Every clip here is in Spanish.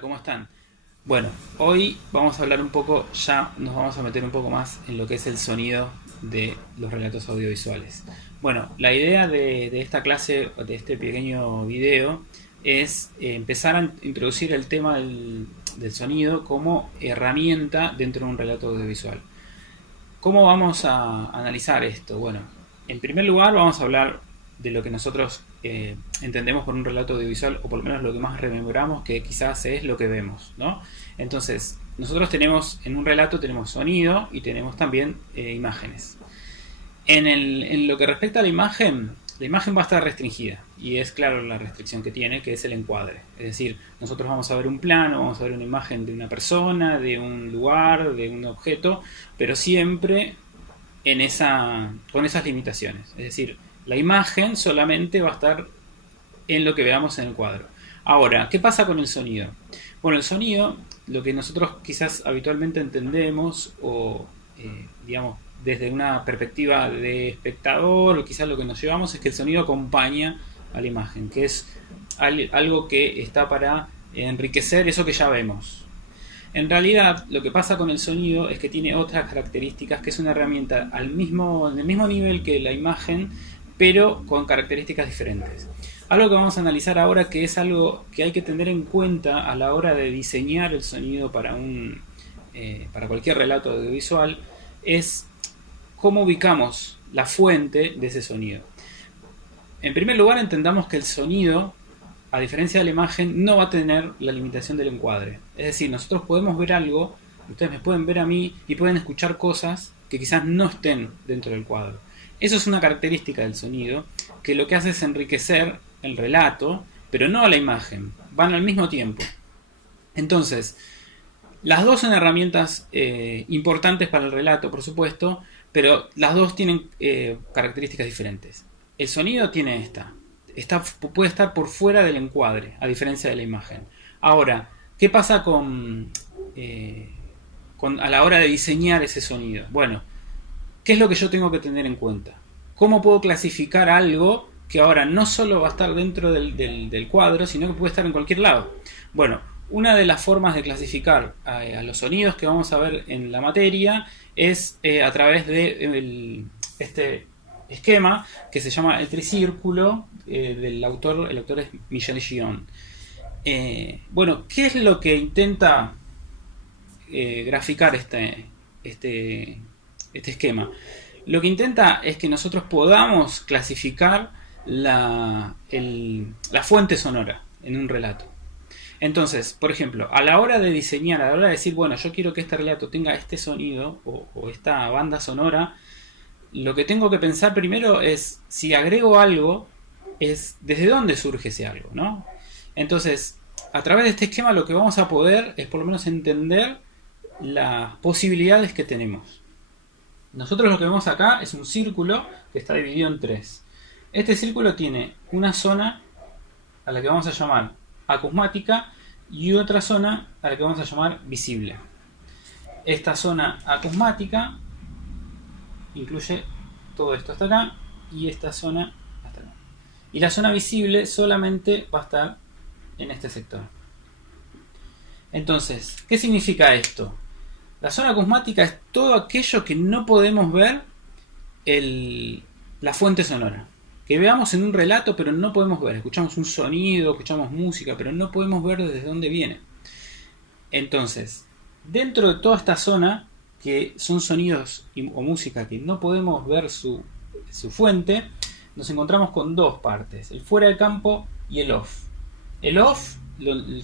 Hola, ¿cómo están? Bueno, hoy vamos a hablar un poco, ya nos vamos a meter un poco más en lo que es el sonido de los relatos audiovisuales. Bueno, la idea de esta clase, de este pequeño video, es empezar a introducir el tema del sonido como herramienta dentro de un relato audiovisual. ¿Cómo vamos a analizar esto? Bueno, en primer lugar vamos a hablar de lo que nosotros entendemos por un relato audiovisual, o por lo menos lo que más rememoramos, que quizás es lo que vemos, ¿no? Entonces, nosotros tenemos, en un relato tenemos sonido y tenemos también imágenes. En lo que respecta a la imagen va a estar restringida, y es claro la restricción que tiene, que es el encuadre. Es decir, nosotros vamos a ver un plano, vamos a ver una imagen de una persona, de un lugar, de un objeto, pero siempre con esas limitaciones. Es decir, la imagen solamente va a estar en lo que veamos en el cuadro. Ahora, ¿qué pasa con el sonido? Bueno, el sonido, lo que nosotros quizás habitualmente entendemos, o digamos, desde una perspectiva de espectador, o quizás lo que nos llevamos es que el sonido acompaña a la imagen, que es algo que está para enriquecer eso que ya vemos. En realidad, lo que pasa con el sonido es que tiene otras características, que es una herramienta en el mismo nivel que la imagen, pero con características diferentes. Algo que vamos a analizar ahora, que es algo que hay que tener en cuenta a la hora de diseñar el sonido para cualquier relato audiovisual, es cómo ubicamos la fuente de ese sonido. En primer lugar, entendamos que el sonido, a diferencia de la imagen, no va a tener la limitación del encuadre. Es decir, nosotros podemos ver algo, ustedes me pueden ver a mí y pueden escuchar cosas que quizás no estén dentro del cuadro. Eso es una característica del sonido, que lo que hace es enriquecer el relato, pero no la imagen. Van al mismo tiempo. Entonces, las dos son herramientas importantes para el relato, por supuesto, pero las dos tienen características diferentes. El sonido tiene puede estar por fuera del encuadre, a diferencia de la imagen. Ahora, ¿qué pasa a la hora de diseñar ese sonido? Bueno, ¿qué es lo que yo tengo que tener en cuenta? ¿Cómo puedo clasificar algo que ahora no solo va a estar dentro del cuadro, sino que puede estar en cualquier lado? Bueno, una de las formas de clasificar a los sonidos que vamos a ver en la materia es a través de este esquema que se llama el tricírculo del autor. El autor es Michel Gion. Bueno, ¿qué es lo que intenta graficar este esquema? Lo que intenta es que nosotros podamos clasificar la fuente sonora en un relato. Entonces, por ejemplo, a la hora de diseñar, a la hora de decir, bueno, yo quiero que este relato tenga este sonido o esta banda sonora, lo que tengo que pensar primero es, si agrego algo, es desde dónde surge ese algo, ¿no? Entonces, a través de este esquema lo que vamos a poder es por lo menos entender las posibilidades que tenemos. Nosotros lo que vemos acá es un círculo que está dividido en tres. Este círculo tiene una zona a la que vamos a llamar acusmática y otra zona a la que vamos a llamar visible. Esta zona acusmática incluye todo esto hasta acá y esta zona hasta acá. Y la zona visible solamente va a estar en este sector. Entonces, ¿qué significa esto? La zona acusmática es todo aquello que no podemos ver la fuente sonora. Que veamos en un relato, pero no podemos ver. Escuchamos un sonido, escuchamos música, pero no podemos ver desde dónde viene. Entonces, dentro de toda esta zona, que son sonidos o música que no podemos ver su fuente, nos encontramos con dos partes: el fuera de campo y el off. El off,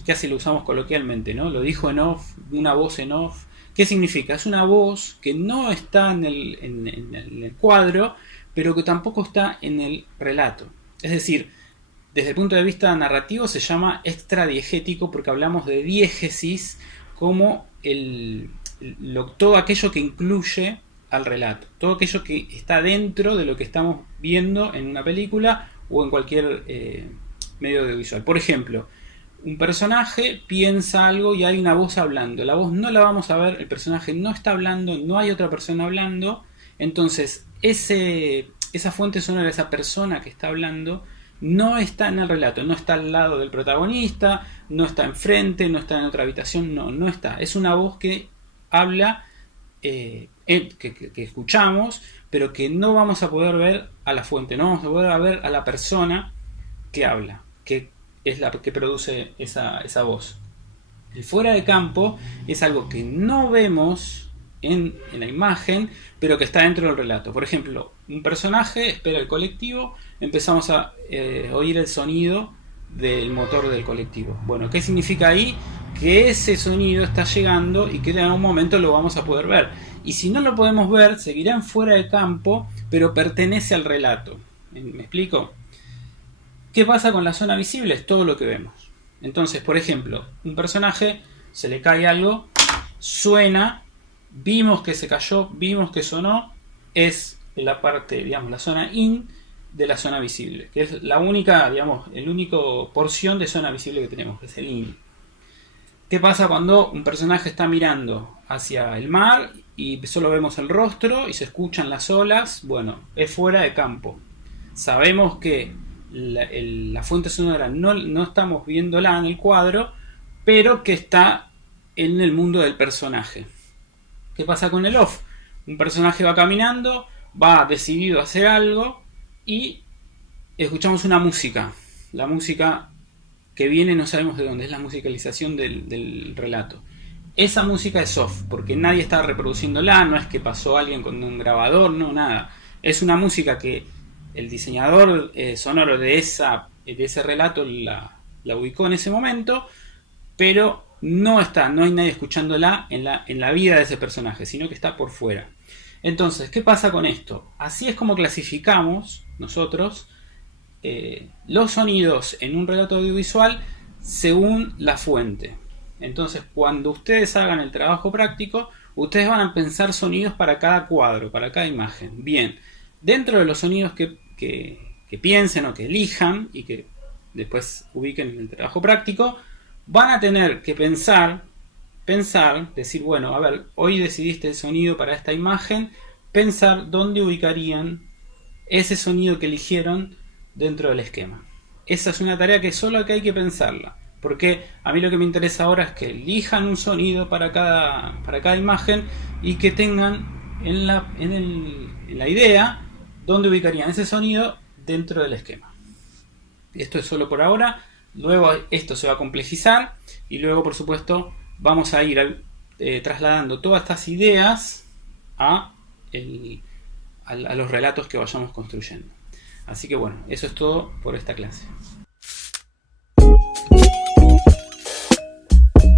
casi lo usamos coloquialmente, ¿no? Lo dijo en off, una voz en off. ¿Qué significa? Es una voz que no está en el cuadro, pero que tampoco está en el relato. Es decir, desde el punto de vista narrativo se llama extradiegético, porque hablamos de diégesis como todo aquello que incluye al relato, todo aquello que está dentro de lo que estamos viendo en una película o en cualquier medio audiovisual. Por ejemplo, un personaje piensa algo y hay una voz hablando. La voz no la vamos a ver, el personaje no está hablando, no hay otra persona hablando. Entonces, esa fuente sonora, esa persona que está hablando, no está en el relato, no está al lado del protagonista, no está enfrente, no está en otra habitación, no está. Es una voz que habla, que escuchamos, pero que no vamos a poder ver a la fuente, no vamos a poder ver a la persona que habla, que es la que produce esa voz. El fuera de campo es algo que no vemos en la imagen, pero que está dentro del relato. Por ejemplo, un personaje espera el colectivo, empezamos a oír el sonido del motor del colectivo. Bueno, ¿qué significa ahí? Que ese sonido está llegando y que en algún momento lo vamos a poder ver. Y si no lo podemos ver, seguirá en fuera de campo, pero pertenece al relato. ¿Me explico? ¿Qué pasa con la zona visible? Es todo lo que vemos. Entonces, por ejemplo, un personaje, se le cae algo, suena, vimos que se cayó, vimos que sonó, es la parte, digamos, la zona in de la zona visible, que es la única, digamos, el único porción de zona visible que tenemos, que es el in. ¿Qué pasa cuando un personaje está mirando hacia el mar y solo vemos el rostro y se escuchan las olas? Bueno, es fuera de campo. Sabemos que la fuente sonora no estamos viéndola en el cuadro, pero que está en el mundo del personaje. ¿Qué pasa con el off? Un personaje va caminando, va decidido a hacer algo y escuchamos una música. La música que viene no sabemos de dónde, es la musicalización del relato. Esa música es off, porque nadie está reproduciéndola, no es que pasó alguien con un grabador, no, nada. Es una música que el diseñador sonoro de ese relato la ubicó en ese momento, pero no hay nadie escuchándola en la vida de ese personaje, sino que está por fuera. Entonces, ¿qué pasa con esto? Así es como clasificamos nosotros los sonidos en un relato audiovisual según la fuente. Entonces, cuando ustedes hagan el trabajo práctico, ustedes van a pensar sonidos para cada cuadro, para cada imagen. Bien, dentro de los sonidos que piensen o que elijan y que después ubiquen en el trabajo práctico, van a tener que pensar, decir, bueno, a ver, hoy decidiste el sonido para esta imagen, pensar dónde ubicarían ese sonido que eligieron dentro del esquema. Esa es una tarea que solo hay que pensarla, porque a mí lo que me interesa ahora es que elijan un sonido para cada imagen y que tengan en la idea dónde ubicarían ese sonido dentro del esquema. Esto es solo por ahora. Luego esto se va a complejizar y luego, por supuesto, vamos a ir trasladando todas estas ideas a los relatos que vayamos construyendo. Así que bueno, eso es todo por esta clase.